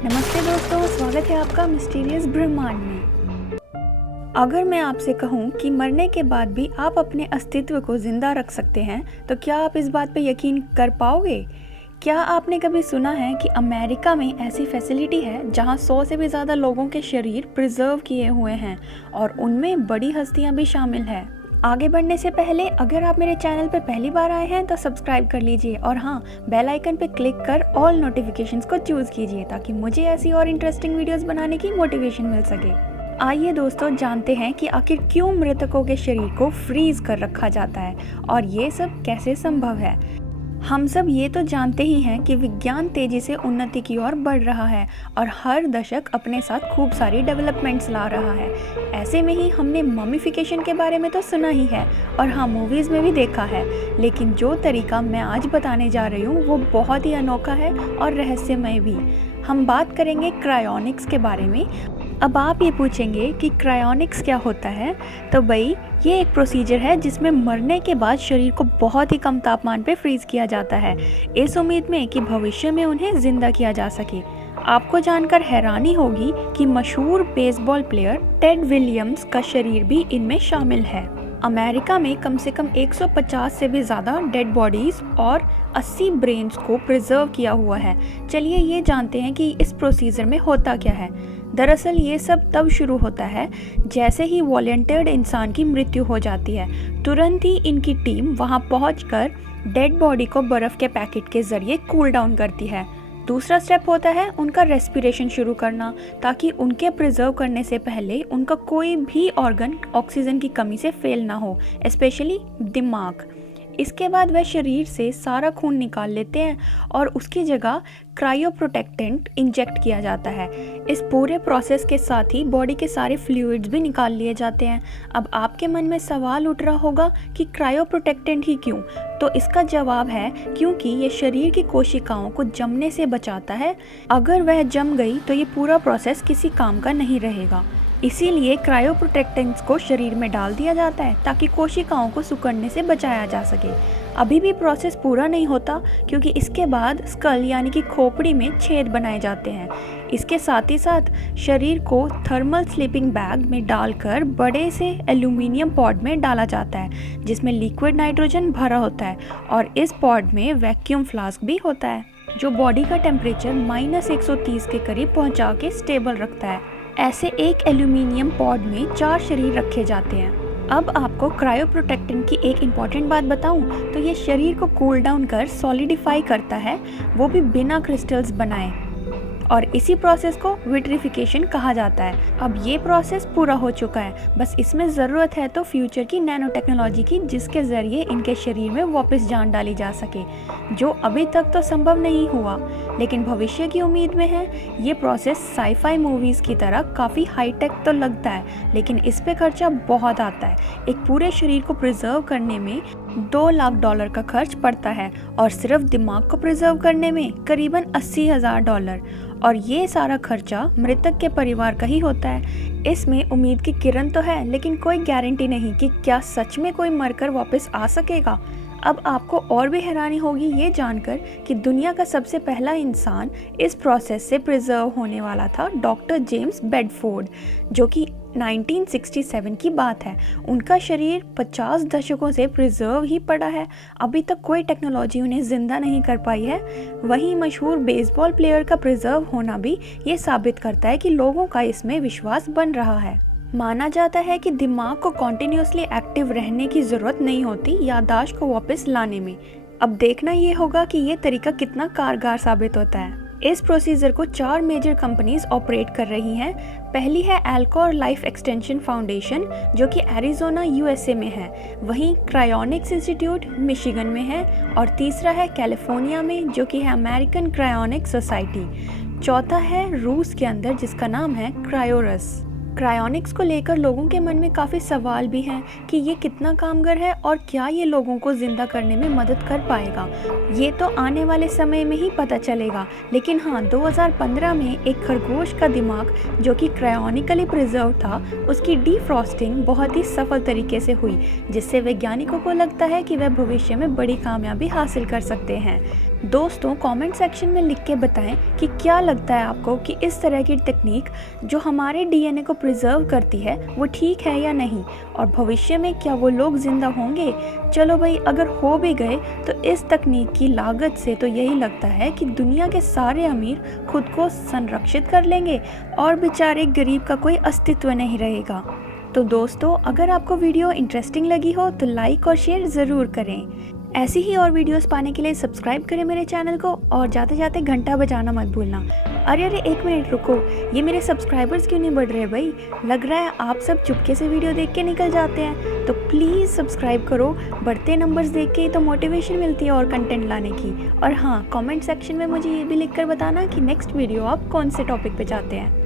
नमस्ते दोस्तों, स्वागत है आपका मिस्टीरियस ब्रह्मांड में। अगर मैं आपसे कहूं कि मरने के बाद भी आप अपने अस्तित्व को जिंदा रख सकते हैं, तो क्या आप इस बात पर यकीन कर पाओगे? क्या आपने कभी सुना है कि अमेरिका में ऐसी फैसिलिटी है जहां 100 से भी ज़्यादा लोगों के शरीर प्रिजर्व किए हुए हैं और उनमें बड़ी हस्तियां भी शामिल हैं। आगे बढ़ने से पहले अगर आप मेरे चैनल पर पहली बार आए हैं तो सब्सक्राइब कर लीजिए और हाँ, बेल आइकन पर क्लिक कर ऑल नोटिफिकेशंस को चूज़ कीजिए ताकि मुझे ऐसी और इंटरेस्टिंग वीडियोस बनाने की मोटिवेशन मिल सके। आइए दोस्तों, जानते हैं कि आखिर क्यों मृतकों के शरीर को फ्रीज कर रखा जाता है और ये सब कैसे संभव है। हम सब ये तो जानते ही हैं कि विज्ञान तेजी से उन्नति की ओर बढ़ रहा है और हर दशक अपने साथ खूब सारी डेवलपमेंट्स ला रहा है। ऐसे में ही हमने ममीफिकेशन के बारे में तो सुना ही है और हाँ, मूवीज़ में भी देखा है, लेकिन जो तरीका मैं आज बताने जा रही हूँ वो बहुत ही अनोखा है और रहस्यमय भी। हम बात करेंगे क्रायोनिक्स के बारे में। अब आप ये पूछेंगे कि क्रायोनिक्स क्या होता है, तो भाई ये एक प्रोसीजर है जिसमें मरने के बाद शरीर को बहुत ही कम तापमान पे फ्रीज किया जाता है, इस उम्मीद में कि भविष्य में उन्हें जिंदा किया जा सके। आपको जानकर हैरानी होगी कि मशहूर बेसबॉल प्लेयर टेड विलियम्स का शरीर भी इनमें शामिल है। अमेरिका में कम से कम 150 से भी ज़्यादा डेड बॉडीज़ और 80 ब्रेन्स को प्रिजर्व किया हुआ है। चलिए ये जानते हैं कि इस प्रोसीजर में होता क्या है। दरअसल ये सब तब शुरू होता है जैसे ही वॉलंटियर्ड इंसान की मृत्यु हो जाती है। तुरंत ही इनकी टीम वहां पहुंचकर डेड बॉडी को बर्फ़ के पैकेट के ज़रिए कूल डाउन करती है। दूसरा स्टेप होता है उनका रेस्पिरेशन शुरू करना, ताकि उनके प्रिजर्व करने से पहले उनका कोई भी ऑर्गन ऑक्सीजन की कमी से फेल ना हो, स्पेशली दिमाग। इसके बाद वह शरीर से सारा खून निकाल लेते हैं और उसकी जगह क्रायोप्रोटेक्टेंट इंजेक्ट किया जाता है। इस पूरे प्रोसेस के साथ ही बॉडी के सारे फ्लूइड्स भी निकाल लिए जाते हैं। अब आपके मन में सवाल उठ रहा होगा कि क्रायोप्रोटेक्टेंट ही क्यों? तो इसका जवाब है क्योंकि ये शरीर की कोशिकाओं को जमने से बचाता है। अगर वह जम गई तो ये पूरा प्रोसेस किसी काम का नहीं रहेगा। इसीलिए क्रायोप्रोटेक्टेंट्स को शरीर में डाल दिया जाता है ताकि कोशिकाओं को सिकुड़ने से बचाया जा सके। अभी भी प्रोसेस पूरा नहीं होता क्योंकि इसके बाद स्कल यानी कि खोपड़ी में छेद बनाए जाते हैं। इसके साथ ही साथ शरीर को थर्मल स्लीपिंग बैग में डालकर बड़े से एल्यूमिनियम पॉड में डाला जाता है जिसमें लिक्विड नाइट्रोजन भरा होता है और इस पॉड में वैक्यूम फ्लास्क भी होता है जो बॉडी का टेम्परेचर -130 के करीब पहुंचा के स्टेबल रखता है। ऐसे एक एल्यूमिनियम पॉड में 4 शरीर रखे जाते हैं। अब आपको क्रायोप्रोटेक्टेंट की एक इम्पॉर्टेंट बात बताऊं तो ये शरीर को कूल डाउन कर सॉलिडिफाई करता है, वो भी बिना क्रिस्टल्स बनाए, और इसी प्रोसेस को विट्रिफिकेशन कहा जाता है। अब ये प्रोसेस पूरा हो चुका है, बस इसमें ज़रूरत है तो फ्यूचर की नैनो टेक्नोलॉजी की, जिसके ज़रिए इनके शरीर में वापस जान डाली जा सके, जो अभी तक तो संभव नहीं हुआ लेकिन भविष्य की उम्मीद में है। ये प्रोसेस साईफाई मूवीज़ की तरह काफ़ी हाईटेक तो लगता है, लेकिन इस पे खर्चा बहुत आता है। एक पूरे शरीर को प्रिजर्व करने में $2 लाख का खर्च पड़ता है और सिर्फ दिमाग को प्रिजर्व करने में करीबन $80,000, और ये सारा खर्चा मृतक के परिवार का ही होता है। इसमें उम्मीद की किरण तो है, लेकिन कोई गारंटी नहीं कि क्या सच में कोई मरकर वापस आ सकेगा। अब आपको और भी हैरानी होगी ये जानकर कि दुनिया का सबसे पहला इंसान इस प्रोसेस से प्रिजर्व होने वाला था डॉक्टर जेम्स बेडफोर्ड, जो कि 1967 की बात है। उनका शरीर 50 दशकों से प्रिजर्व ही पड़ा है, अभी तक कोई टेक्नोलॉजी उन्हें जिंदा नहीं कर पाई है। वहीं मशहूर बेसबॉल प्लेयर का प्रिजर्व होना भी ये साबित करता है कि लोगों का इसमें विश्वास बन रहा है। माना जाता है कि दिमाग को कॉन्टिन्यूसली एक्टिव रहने की ज़रूरत नहीं होती याददाश्त को वापस लाने में। अब देखना ये होगा कि ये तरीका कितना कारगर साबित होता है। इस प्रोसीजर को 4 मेजर कंपनीज ऑपरेट कर रही हैं। पहली है एल्कोर लाइफ एक्सटेंशन फाउंडेशन, जो कि एरिजोना USA में है। वहीं क्रायोनिक्स इंस्टीट्यूट मिशिगन में है और तीसरा है कैलिफोर्निया में, जो कि है अमेरिकन क्रायोनिक्स सोसाइटी। चौथा है रूस के अंदर, जिसका नाम है क्रायोरस। क्रायोनिक्स को लेकर लोगों के मन में काफ़ी सवाल भी हैं कि ये कितना कामगर है और क्या ये लोगों को ज़िंदा करने में मदद कर पाएगा। ये तो आने वाले समय में ही पता चलेगा, लेकिन हाँ, 2015 में एक खरगोश का दिमाग जो कि क्रायोनिकली प्रिजर्व था, उसकी डीफ्रॉस्टिंग बहुत ही सफल तरीके से हुई, जिससे वैज्ञानिकों को लगता है कि वह भविष्य में बड़ी कामयाबी हासिल कर सकते हैं। दोस्तों कमेंट सेक्शन में लिख के बताएं कि क्या लगता है आपको कि इस तरह की टेक्निक जो हमारे डीएनए को प्रिजर्व करती है वो ठीक है या नहीं, और भविष्य में क्या वो लोग ज़िंदा होंगे। चलो भाई, अगर हो भी गए तो इस तकनीक की लागत से तो यही लगता है कि दुनिया के सारे अमीर खुद को संरक्षित कर लेंगे और बेचारे गरीब का कोई अस्तित्व नहीं रहेगा। तो दोस्तों, अगर आपको वीडियो इंटरेस्टिंग लगी हो तो लाइक और शेयर ज़रूर करें। ऐसी ही और वीडियोस पाने के लिए सब्सक्राइब करें मेरे चैनल को, और जाते जाते घंटा बजाना मत भूलना। अरे एक मिनट रुको, ये मेरे सब्सक्राइबर्स क्यों नहीं बढ़ रहे भाई? लग रहा है आप सब चुपके से वीडियो देख के निकल जाते हैं। तो प्लीज़ सब्सक्राइब करो, बढ़ते नंबर्स देख के ही तो मोटिवेशन मिलती है और कंटेंट लाने की। और हाँ, कमेंट सेक्शन में मुझे ये भी लिख कर बताना कि नेक्स्ट वीडियो आप कौन से टॉपिक पे चाहते हैं।